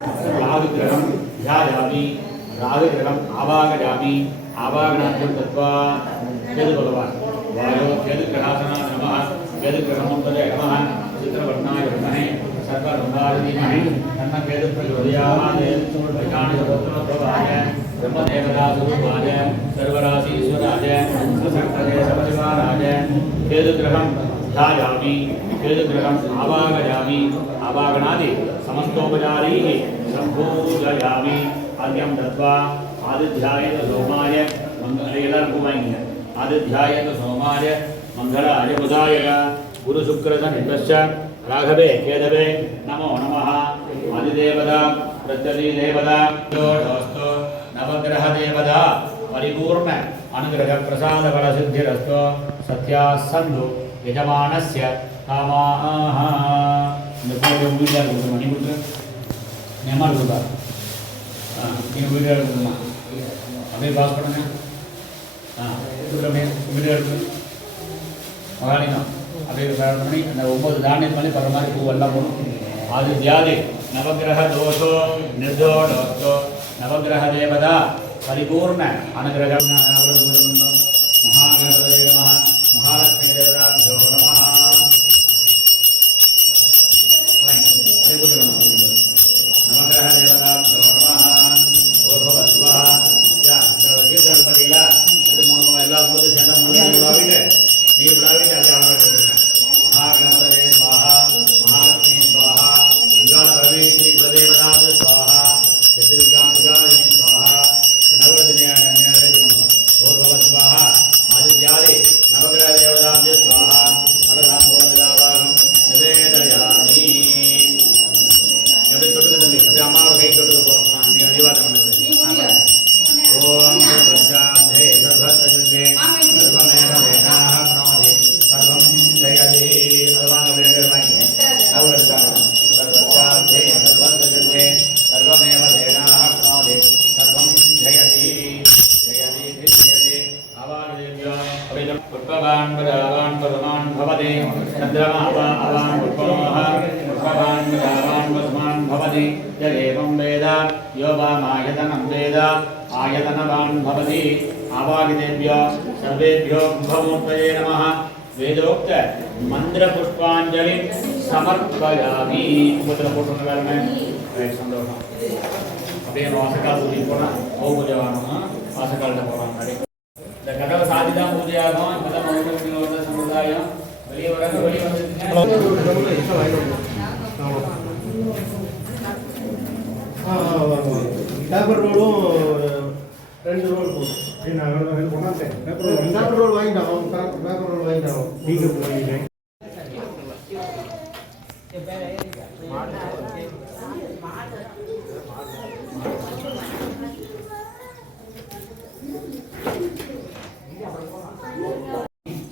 राहुग्रहं ध्यायामि राहुग्रहं आवाहयामि आवाहनार्थं दत्वा केतु भगवान् वायो केतुग्रहासनाय नमः केतुग्रहमूर्तये नमः चित्रवर्णाय विद्महे सर्ववर्णाय धीमहि तन्नः केतुः प्रचोदयात् विज्ञानसमुद्रभवाय ब्रह्मदेवतास्वरूपाय सर्वराशीश्वराय ससङ्कटे समशिवाराय केतुग्रहं ध्यायामि केतुग्रहम् आवाहयामि आवाहनादि समस्तोपचारैः सम्पूजयामि अर्घ्यं दत्वा आदिध्यायेन सोमाय आदिध्यायेन सोमाय मङ्गलाय बुधाय गुरुशुक्रशनिभ्यश्च राघवे केतवे नमो नमः आदिदेवता प्रत्यधिदेवता दोषोऽस्तु नवग्रहदेवता परिपूर्ण अनुग्रहप्रसादफलसिद्धिरस्तु सत्याः सन्तु यजमानस्य कामाः இந்த கோயிலை வீட்டில் கொடுக்கணும் மணி கொடுத்து நெம்மாள் கொடுப்பா நீங்கள் வீட்டில் கொடுக்கணுமா அப்படியே பாஸ் பண்ணுங்க வீட்டில் எடுத்து மகாலிங்கம் அப்படியே பண்ணி அந்த 9 தானியம் பண்ணி படுற மாதிரி பூவெல்லாம் போடணும் அது தியாதி நவகிரக தோஷோ நிர்தோஷோ நவகிரக தேவதா பரிபூர்ண அனுகிரகம் மகாகணபதே நமः மகாலட்சுமி தேவதாभ्यो நமः नवग्रह देवताभ्यो नमः भूर्भुवस्वः या कीर्तनपतिला இது மூலமா எல்லா போது சேர்ந்த மூலமா விடாவிட்டு நீ விடாவிட்டு அப்படி ஆரம்பிச்சு महागणपतये स्वाहा महालक्ष्मी स्वाहा अंगाल परमेश्वरी कुलदेवताभ्यो स्वाहा यतिर्गामिगामिनी स्वाहा नवग्रह नैवेद्यं भूर्भुवस्वः आदित्यादि नवग्रह देवताभ्यो स्वाहा अडधाम मूलमिदावाहं निवेदयामि எப்படி தொட்டுக்கு தம்பி அப்படியே அம்மாவோட கை தொட்டுக்கு போகிறோம் நீங்கள் தீபாவளி பண்ணுறது ஓம் சத்யாப்தே சர்வத்யுஜே சர்வமேவ வேதாஹ ப்ரணோதி சர்வம் ஜெயதி அதுவாங்க வேண்டர் வாங்கிங்க அவர் எடுத்தாங்க சத்யாப்தே சர்வத்யுஜே சர்வமேவ வேதாஹ ப்ரணோதி சர்வம் ஜெயதி ஜெயதி ஜெயதி ஆவாகதேவ்யோ அபிதம் புஷ்பவான் பதாவான் பதமான் பவதே சந்திரமா அவான் புஷ்பமோஹ புஷ்பவான் பதாவான் பதமான் भवति यदेवं वेद यो वामायतनं वेद आयतनवान् भवति आवागितेभ्यो सर्वेभ्यो ब्रह्ममूर्तये नमः वेदोक्त मन्त्रपुष्पाञ्जलिं समर्पयामि पुत्रपुत्रनगर में एक संदोषम अबे वासकाल पूजी कोना ओ पूजवानो वासकाल पोराम नडि द कटव साधिदा पूजयानो पद मौलिक समुदाय வெளிய வரங்க வெளிய வந்து பேப்பர் ரோலும் 2 ரோல் போடும் நான் கொண்டாந்தேன் பேப்பர் ரோல் வாங்கிட்டோம் பேப்பர் ரோல் வாங்கிட்டோம் நீங்கள் வாங்கிட்டேன்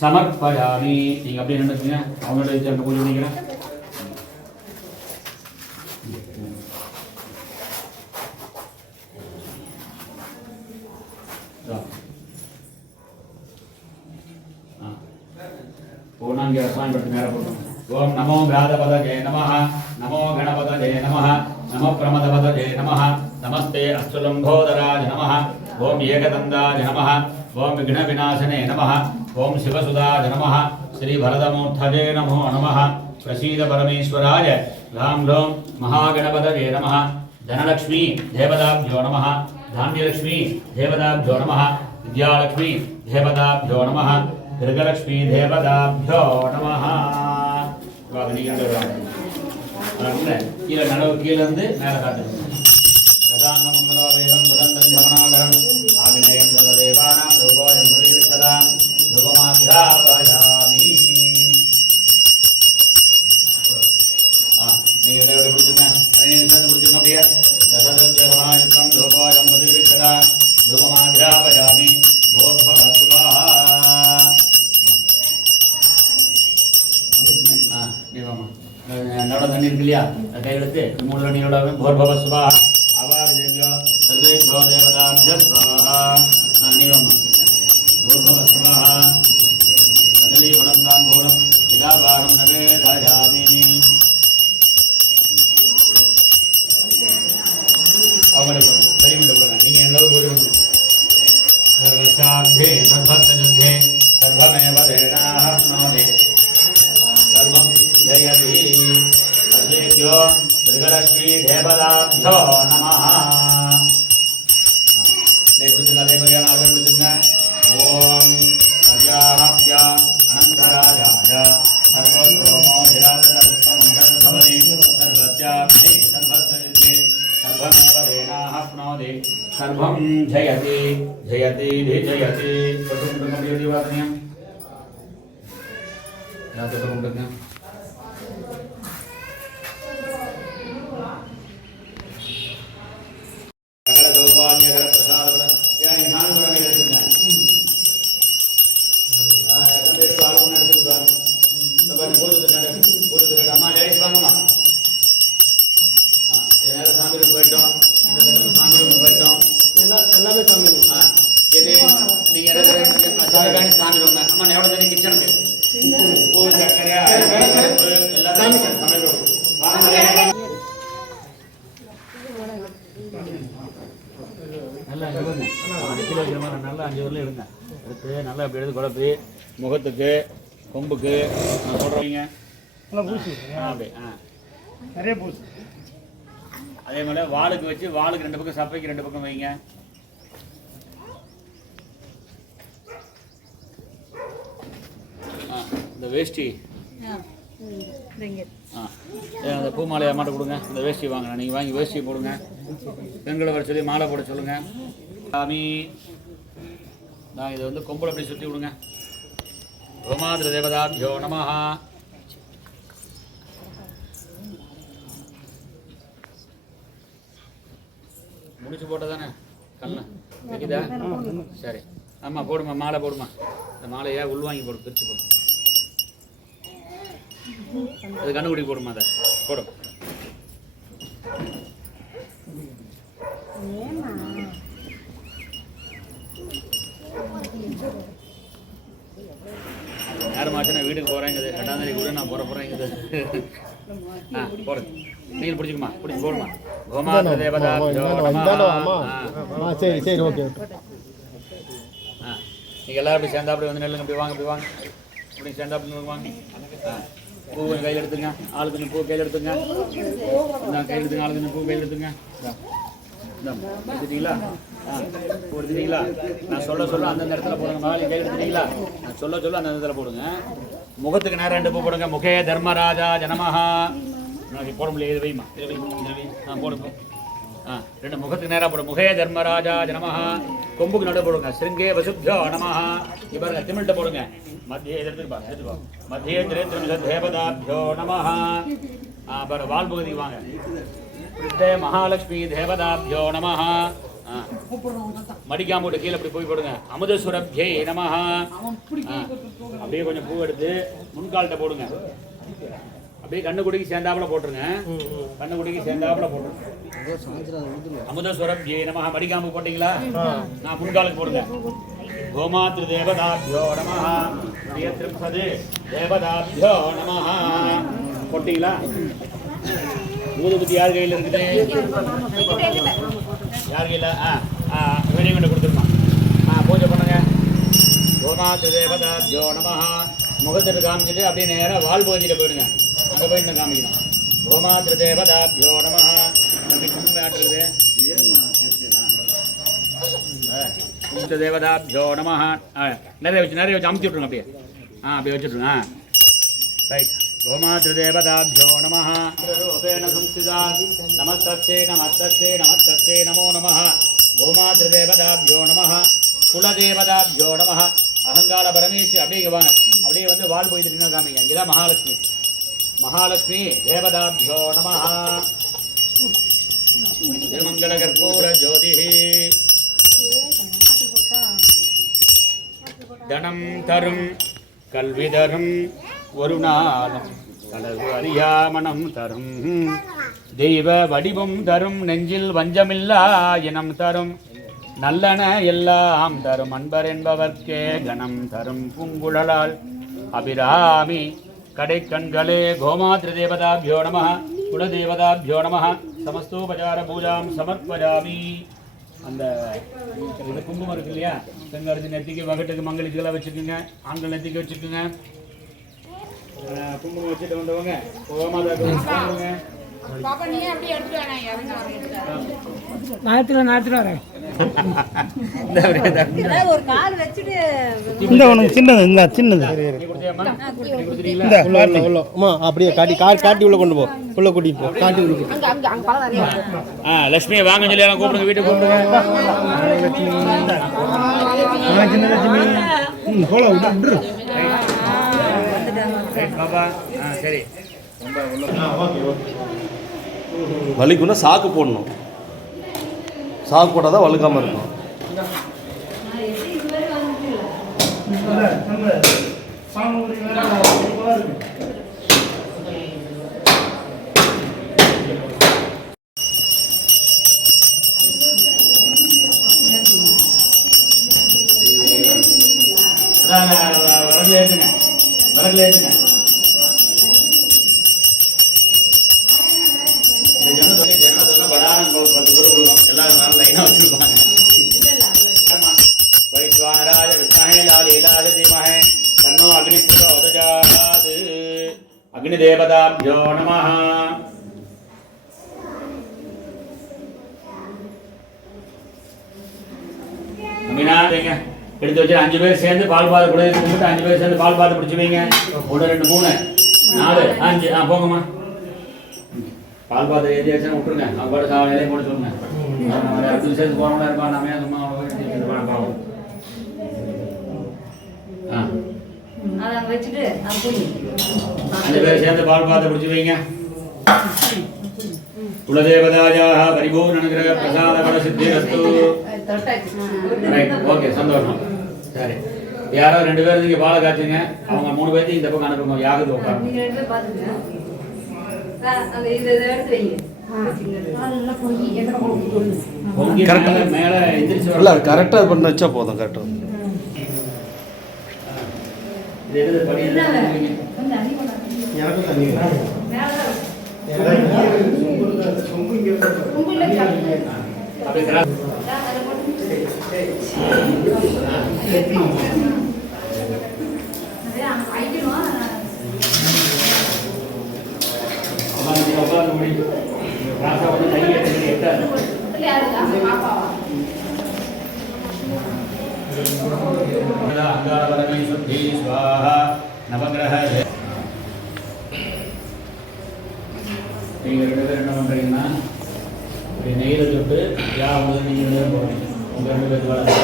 समर्पयामि நீங்க அப்படியே நின்னுங்க அவங்களோட இந்த பூஜை பண்ணிக்கிறேன் पूर्णांग ओम नमो व्याधपदये नमः नमो गणपतये नमः नमो प्रमदपतये नमः नमस्ते अस्तुलंबोदराय नमः ओम एकदंताय नमः ओम विघ्नविनाशने नमः ओम शिवसुदाय नमः श्री भरतमूर्तये नमो नमः प्रसीद परमेश्वराय राम लोम महागणपतये नमः धनलक्ष्मी देवताभ्यो नमः धान्यलक्ष्मी देवताभ्यो नमः विद्यालक्ष्मी देवताभ्यो नमः गृहलक्ष्मी देवताभ्यो नमः கீழே நடுவு கீழே இருந்து மேலே காட்டுங்க ததாங்கமங்கலோபேதம் சுகந்தம் ஜமனாகரம் ஆவிநயம் சர்வதேவானாம் ரூபோயம் பிரதிவிஷ்டதாம் ரூபமாத்ராபயாமி நீங்கள் இதை பிடிச்சிருங்க சேர்ந்து பிடிச்சிருங்க அப்படியே தசதிருப்தியசமாயுக்தம் ரூபோயம் பிரதிவிஷ்டதாம் ரூபமாத்ராபயாமி भूर्भुवस्वः नोड़ तண்ணி இருக்கு இல்லையா கை எடுத்து மூணு நீரோட भूर्भुवस्वः आवाहयेभ्यो सर्वेभ्यो देवताभ्यः स्वाहा नीवम् भूर्भुवस्वः अदली फलं ताम्बूलं यदावाहं नवेदयामि சரிமட்டு கொடுங்க நீங்கள் எல்லாம் போடுங்க सर्वस्याब्धे सर्वस्वयुद्धे सर्वमेव वेदाप्नोति सर्वं जयति सर्वेभ्यो मृगलक्ष्मीदेवताभ्यो नमः ॐ पर्याप्य अनन्तराजाय सर्वोत्तमो निरासरमुत्तमं सर्वस्याब्धे सर्वस्वयुद्धे सर्वमेव वेदाप्नोति सर्वं जयति जयति जयति पशुकुटुम्बीयदिवासनीयं यातकुटुम्बज्ञं सकल सौभाग्यकर प्रसादवल यानी नान बरमे எடுத்துங்க எல்லாம் பேர் பால் ஒன்று எடுத்துக்கா நம்ம போட்டு அம்மா லேடிஸ் வாங்கம்மா எல்லாரும் சாமி ரூம் போயிட்டோம் இந்த தடவை சாமி ரூம் போயிட்டோம் எல்லாமே சாமி ரூம் இது நீங்கள் சாமி ரூம் அம்மா எவ்வளோ தண்ணி கிச்சனுக்கு பூ சக்கரை எல்லாமே சாமி ரூம் நல்லா நல்லா 5 ஊரில் எடுங்க எடுத்து நல்லா இப்படி எடுத்து குழப்பி முகத்துக்கு கொம்புக்கு நான் சொல்கிறீங்க நல்லா பூசி அப்படி நிறைய பூசி அதே மாதிரி வாளுக்கு வச்சு வாளுக்கு 2 பக்கம் சப்பைக்கு 2 பக்கம் வைங்க இந்த வேஷ்டி அந்த பூ மாலையை மாட்ட கொடுங்க இந்த வேஷ்டி வாங்க நீங்கள் வாங்கி வேஷ்டி போடுங்க பெண்களை வர சொல்லி மாலை போட சொல்லுங்கள் சாமி நான் இதை வந்து கொம்புல அப்படி சுற்றி விடுங்க கோமாதிர தேவதாபியோ நமஹ முடிச்சு போட்டதானே கல்ல வைக்குதா சரி ஆமாம் போடுமா மாலை போடுமா இந்த மாலையை உள்வாங்கி போடு பிரித்து போடும் அது கண்டுபிடி போடுமா அதை போடும் நேரமாச்சுன்னா வீட்டுக்கு போகிறேங்குது 2ஆம் தேதி கூட நான் போகிறேங்குது போடுங்க நீங்கள் பிடிச்சிக்குமா பிடிச்சி போடுமா கோமாத தேவதா சரி சரி ஓகே நீங்கள் எல்லாரும் அப்படி சேர்ந்தாப்படி வந்து நெல்லுங்க அப்படி வாங்க அப்படி வாங்க அப்படி சேர்ந்தாப்படி வாங்க பூ கையில் எடுத்துங்க ஆளுக்கு கொஞ்சம் பூ கையில் எடுத்துங்க கையில் எடுத்துங்க ஆளுக்கு கொஞ்சம் பூ கையில் எடுத்துங்க எடுத்துட்டீங்களா பூ எடுத்துட்டீங்களா நான் சொல்ல அந்தந்த இடத்துல போடுங்க மகாலி கையில் எடுத்துட்டீங்களா நான் சொல்ல அந்த இடத்துல போடுங்க முகத்துக்கு நேரம் 2 பூ போடுங்க முகே தர்மராஜா ஜனமஹா போட முடியல இது வைமா இது வை போடுங்க 2 முகத்துக்கு நேராக போடும் முகே தர்மராஜா ஜனமஹா கொம்புக்கு நடு போடுங்க சிருங்கே வசுப்யோ நமஹா இவருங்க திமிழ்ட்ட போடுங்க மத்திய எடுத்துப்பா மத்திய தேவதாபியோ நமஹா அப்புறம் வால் பகுதிக்கு வாங்க மகாலட்சுமி தேவதாபியோ நமஹா மடிக்காம போட்டு கீழே அப்படி போய் போடுங்க அமுதசுரப்யை நமஹா அப்படியே கொஞ்சம் பூ எடுத்து முன்கால்கிட்ட போடுங்க அப்படியே கண்ணுக்குடிக்கு சேர்ந்தாப்புல போட்டுருங்க கண்ணுக்குடிக்கு சேர்ந்தாப்புல போட்டுருங்க அமுதஸ்வரப்யை நமஹ மடிக்காம போட்டீங்களா நான் முன்காலுக்கு போடுங்க கோமாத்ரு தேவதாபியோ நமஹ பிரியத்ரிப்சது தேவதாபியோ நமஹ போட்டீங்களா ஊதுபத்தி யார் கையில் இருக்குது யார் கையில் வெளியே கொடுத்துருமா பூஜை பண்ணுங்க கோமாத்ரு தேவதாபியோ நமஹ முகத்திட்டு காமிச்சிட்டு அப்படியே நேராக வால் பகுதியில் போயிடுங்க அங்கே போய் இன்னும் காமிக்கணும் கோமாத்ரு தேவதாபியோ நமஹ அப்படி கும்பு ஆட்டுறது தேவதாபியோ நமஹ நிறைய வச்சு அமுத்தி விட்ருங்க அப்படியே அப்படியே வச்சுட்ருங்க ரைட் கோமாத்ரு தேவதாபியோ நமஹ ரூபேண சம்ஸ்திதா நமஸ்தஸ்யே நமஸ்தஸ்யே நமஸ்தஸ்யே நமோ நமஹ கோமாத்ரு தேவதாபியோ நமஹ குலதேவதாபியோ நமஹ அகங்கால பரமேஸ்வரி அப்படியே வாங்க அப்படியே வந்து வால் போயிட்டு காமிங்க இங்கே தான் மகாலட்சுமி தேவதாபியோ நமஹ திருமங்கல கற்பூர ஜோதி தனம் தரும் கல்வி தரும் ஒரு நாளும் களவு அறியா மனம் தரும் தெய்வ வடிவம் தரும் நெஞ்சில் வஞ்சமில்லா இனம் தரும் நல்லன எல்லாம் தரும் அன்பர் என்பவர்க்கே கணம் தரும் பூங்குழலால் அபிராமி கடை கண்களே கோமாத்ரி தேவதாபியோ நமஹ குலதேவதாபியோ நமஹ சமஸ்தோபசார பூஜாம் சமர்ப்பயாமி. அந்த இது குங்குமம் இருக்கு இல்லையா, செங்கரிசி நெத்திக்கு வகட்டுக்கு மங்களிக்கெல்லாம் வச்சுக்கோங்க. ஆண்கள் நெத்திக்கு வச்சுக்கோங்க. குங்குமம் வச்சுட்டு வந்தவங்க ஓமாதாங்க. ஞாயிற்றுல வரேன். ஒரு கால் வச்சுட்டு இந்த உனக்கு சின்னது, இந்த சின்னது அப்படியே காட்டி உள்ள கொண்டு போ, உள்ள கூட்டிட்டு போ, காட்டி உள்ள. லட்சுமியை வாங்க சொல்லி எல்லாம் கூப்பிடுங்க, வீட்டுக்கு கூப்பிடுங்க. பாப்பா சரி. வலிக்குன்னா சாக்கு போடணும். சாக்கு போட்டால் தான் வழுக்காமல் இருக்கும். விறகுல ஏற்றுங்க, விறகுல ஏற்றுங்க. வைஸ்வானராஜ வித்மஹே லாலீலாஜ தீமஹே தன்னோ அக்னி பிரச்சோதயாத். அக்னி தேவதாப்யோ நமஹ. அமினா எடுத்து வச்சு 5 பேர் சேர்ந்து பால் பாதை கூட கும்பிட்டு 5 பேர் சேர்ந்து பால் பாதை பிடிச்சி வைங்க. 1 2 3 4 5 போங்கம்மா. பால் பாதை ஏரியாச்சும் விட்டுருங்க. அவங்க பாட்டு சாவலையிலே போட்டு சொல்லுங்க. அடுத்து சேர்த்து போனவங்க இருப்பான். நம்ம ஏன் சும்மா பாவம். வச்சுட்டு 5 பேர் சேர்ந்து பால் பாதை பிடிச்சி வைங்க. குலதேவதாயாக பரிபூர்ண அனுகிரக பிரசாத பல சித்திரஸ்து. ஓகே, சந்தோஷம். சரி, யாரோ 2 பேர் நீங்க பாலை காய்ச்சுங்க. அவங்க 3 பேர்த்தையும் இந்த பக்கம் அனுப்புங்க. யாகத்து உட்காருங்க. மேல எந்திரிச்சு இல்லை கரெக்டாக பண்ண வச்சா போதும். கரெக்டாக நவகிரக நீங்க 2 பேர் என்ன பண்றீங்கன்னா, நெய்யில தொட்டு யாவது நீங்க போறீங்க. உங்க 2 பேருக்கு வளர்ந்து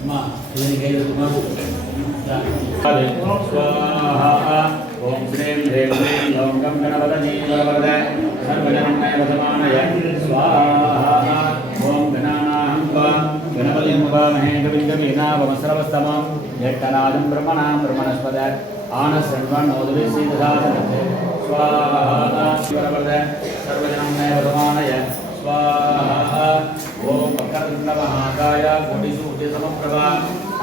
அம்மா இது கையில் இருக்குமா? ஓம் ஸ்ரீம் ஹ்ரீம் க்ளீம் லோகம் கணபதி வரவரத சர்வஜனமய வசமானய ஸ்வாஹா. ஓம் கணானாஹம் கணபதிம் உபாமஹே கவிம் கவீனாவமஸ்ரவஸ்தமம் ஜட்டநாதம் பிரம்மணாம் பிரம்மணஸ்பத ஆனஸ்ரண்வன் ஓதுவே சீதசாதனே ஸ்வாஹா. வரவரத சர்வஜனமய வசமானய स्वाहा. ओम वक्रतुण्डमहाकाय कोटिसूर्यसमप्रभा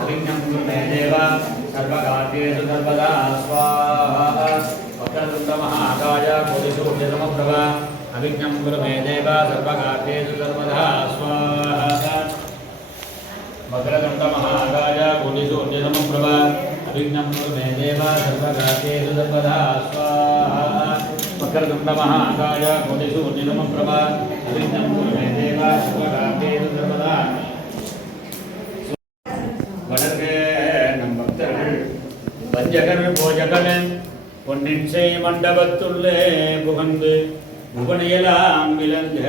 अभिज्ञं कुरु मे देव सर्वकार्येषु सर्वदा स्वाहा. वक्रतुण्डमहाकाय कोटिसूर्यसमप्रभा अभिज्ञं कुरु मे देव सर्वकार्येषु सर्वदा स्वाहा. वक्रतुण्डमहाकाय कोटिसूर्यसमप्रभा अभिज्ञं कुरु मे देव सर्वकार्येषु सर्वदा स्वाहा. वक्रतुण्डमहाकाय कोटिसूर्यसमप्रभा अभिज्ञं कुरु मे देव सर्वकार्येषु सर्वदा. வணர்க நம் பக்தர்கள் வஞ்சகர் போஜகன் பொன்னின் செய் மண்டபத்துள்ளே புகந்து புவனையெல்லாம் விளங்க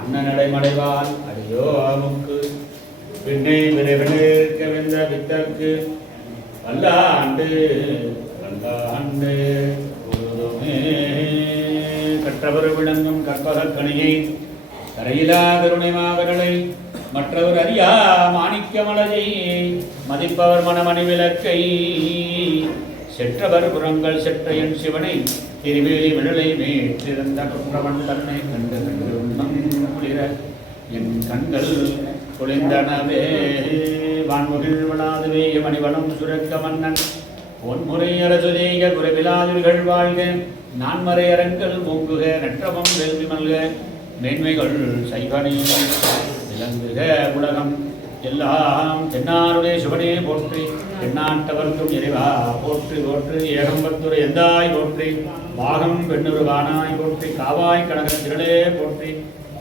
அண்ணனடைமடைவான் அடியோ அமுக்கு பின்னே விரைவினிற்க வெந்த வித்தற்கு வல்லாண்டு வல்லாண்டு பொழுதுமே. கற்றவர் விளங்கும் கற்பகக் கணியை கரையிலா கருணை மாவர்களை மற்றவர் அறியா மாணிக்க மலரை மதிப்பவர் மனமணி விளக்கை செற்றவர் புறங்கள் செற்றையன் சிவனை திருவேலி விழலை மேற்றிருந்த குற்றவன் தன்னை கண்டு குளிர என் கண்கள் குளிர்ந்தனவே. வான்முகில் வளாதுவே மணிவனம் சுரக்க மன்னன் பொன்முறை அரசு செய்க குறைவிலாதிர்கள் வாழ்க நான்மறை அரண்கள் மூங்குக நற்றமம் வேள்வி மல்க மேன்மைகள் சைவனே விளங்குக உலகம் எல்லாம் தென்னாருடைய சிவனே போற்றி தென்னாட்டவர்க்கும் இறைவா போற்றி போற்றி ஏகம்பத்துரை எந்தாய் போற்றி பாகம் பெண்ணுரு வானாய் போற்றி காவாய் கனகத் திரளே போற்றி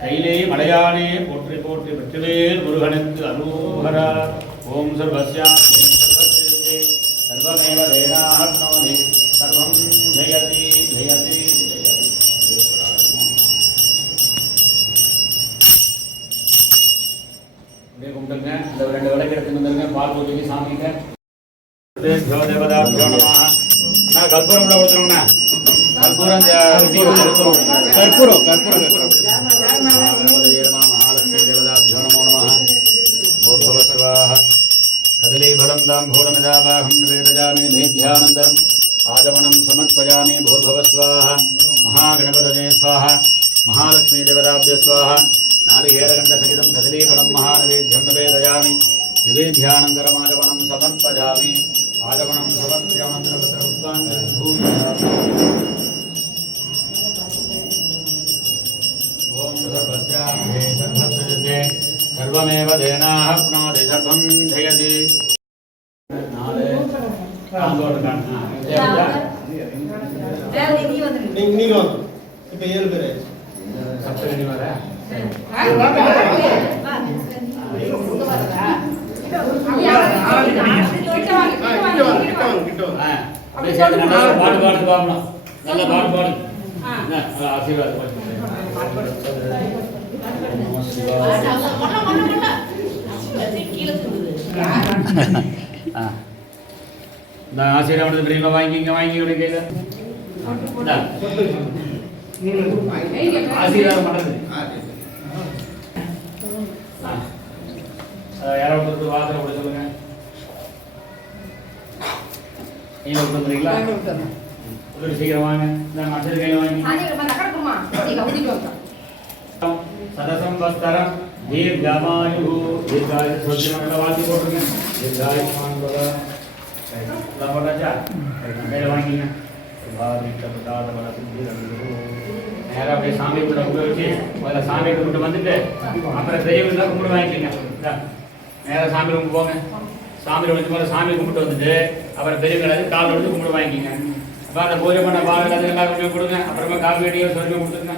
கைலே மலையானே போற்றி போற்றி வெற்றிவேல் முருகனுக்கு அரோகரா. ஓம் சர்வஸ்யா சர்வமேவ தேனாஹர்ணோதி சர்வம் ஜெயதி ஜெயதி ஜெயதி. அப்படியே கும்பிட்டுங்க. இந்த 2 விளக்கு எடுத்துட்டு வந்துருங்க. பால் பூஜைக்கு சாமிங்க. தேவதாபியோ நமஹ. நான் கற்பூரம் கூட கொடுத்துருங்கண்ணா. கற்பூரம் கற்பூரம் மகாலட்சுமி தேவதாபியோ நமோ நமஹ. ஓர்பவ ஸ்வாஹ. கதலீபலம் தாம்பூலமிதாபாகம் நிவேதயாமி நேத்யானந்தரம் ஆதமனம் சமர்ப்பயாமி. भूर्भुवः स्वाहा. महागणपतये स्वाहा. महालक्ष्मी देवताभ्यः स्वाहा. नालिकेरगण्डसहितं कदलीफलं महानैवेद्यं निवेदयामि. निवेद्यानन्तरम् आगमनं समर्पयामि. आगमनं समर्पयामन्तरपुष्पाणि ॐ सर्वस्याभ्ये सर्वस्यजते सर्वमेव देनाः प्नोति सर्वं जयति. நீங்க வந்து இப்ப 7 பேர் ஆயிடுச்சு. சப்தகனி வர பாடு பாடு பாடணும். நல்ல பாடு பாடு. ஆசீர்வாதம் இந்த ஆசீர்வாதம் பிரியமா வாங்கிங்க வாங்கி கையில ஆசீர்வாதம் பண்றது. யாராவது கொடுத்து வாசனை கொடுக்க சொல்லுங்க. நீங்க கொடுத்துறீங்களா? சீக்கிரம் வாங்க. இந்த மற்ற கையில வாங்கி சதசம் வஸ்தரம் தீர்க்கமாயு தீர்க்காய சொல்லுங்க. வாசி போட்டுருங்க. தீர்க்காயுமான் பவ. எல்லாம் போட்டாச்சா? கையில வாங்கிங்க. நேராக அப்படியே சாமி கும்பிட வச்சு முதல்ல சாமி கும்பிட்டு வந்துட்டு அப்புறம் பெரியவங்க கும்பிட்டு வாங்கிக்கோங்க. நேராக சாமி கும்பிட்டு போங்க. சாமி விழுந்து போல சாமி கும்பிட்டு வந்துட்டு அப்புறம் பெரியவங்க கால் விழுந்து கும்பிட்டு வாங்கிக்கோங்க. அப்போ அந்த பூஜை பண்ண பால் அதெல்லாம் கொஞ்சம் கொடுங்க. அப்புறமா காப்பி அடியோ சொல்லி கொடுத்துருங்க.